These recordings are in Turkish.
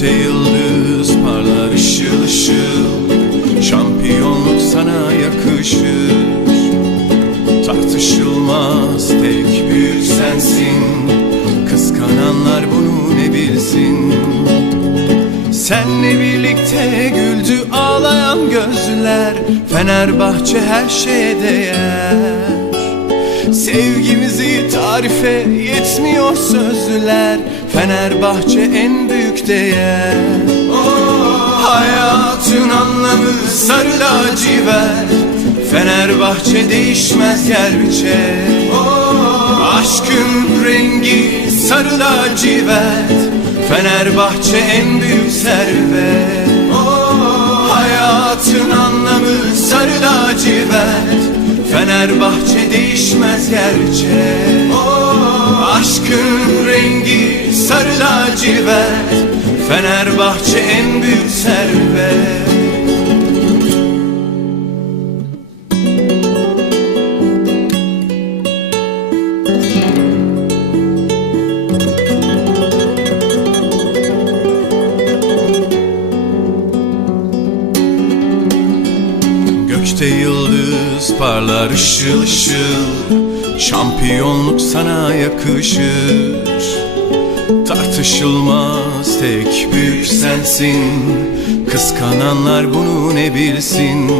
Gökte yıldız parlar ışıl ışıl. Şampiyonluk sana yakışır. Tartışılmaz tek büyük sensin. Kıskananlar bunu ne bilsin? Senle birlikte güldü ağlayan gözler. Fenerbahçe her şeye değer. Sevgimizi tarife yetmiyor sözler Fenerbahçe en büyük değer. Hayatın anlamı sarı lacivert. Fenerbahçe değişmez gerçe. Aşkın rengi sarı lacivert. Fenerbahçe en büyük servet. Hayatın anlamı sarı lacivert. Fenerbahçe değişmez gerçe Aşkın rengi sarı lacivert Fenerbahçe en büyük servet. Gökte yıldız parlar ışıl ışıl Şampiyonluk sana yakışır. Tartışılmaz tek büyük sensin. Kıskananlar bunu ne bilsin?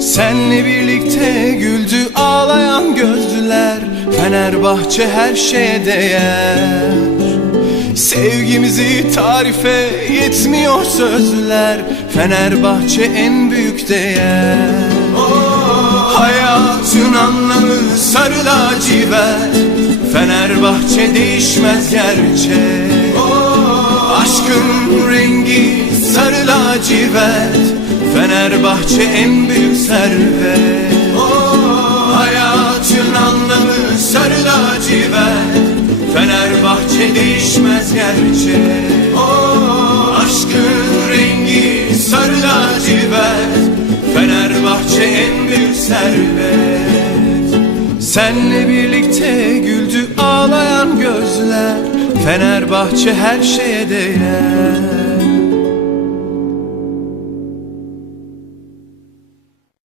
Senle birlikte güldü ağlayan gözler. Fenerbahçe her şeye değer Sevgimizi tarife yetmiyor sözler. Fenerbahçe en büyük değer. Hayatın anlamı sarı lacivert. Fenerbahçe değişmez gerçe Aşkın rengi sarı lacivert. Fenerbahçe en büyük servet. Hayatın anlamı sarı lacivert. Fenerbahçe değişmez gerçe Aşkın rengi sarı lacivert. Fenerbahçe en büyük servet Senle birlikte güldü ağlayan gözler. Fenerbahçe her şeye değer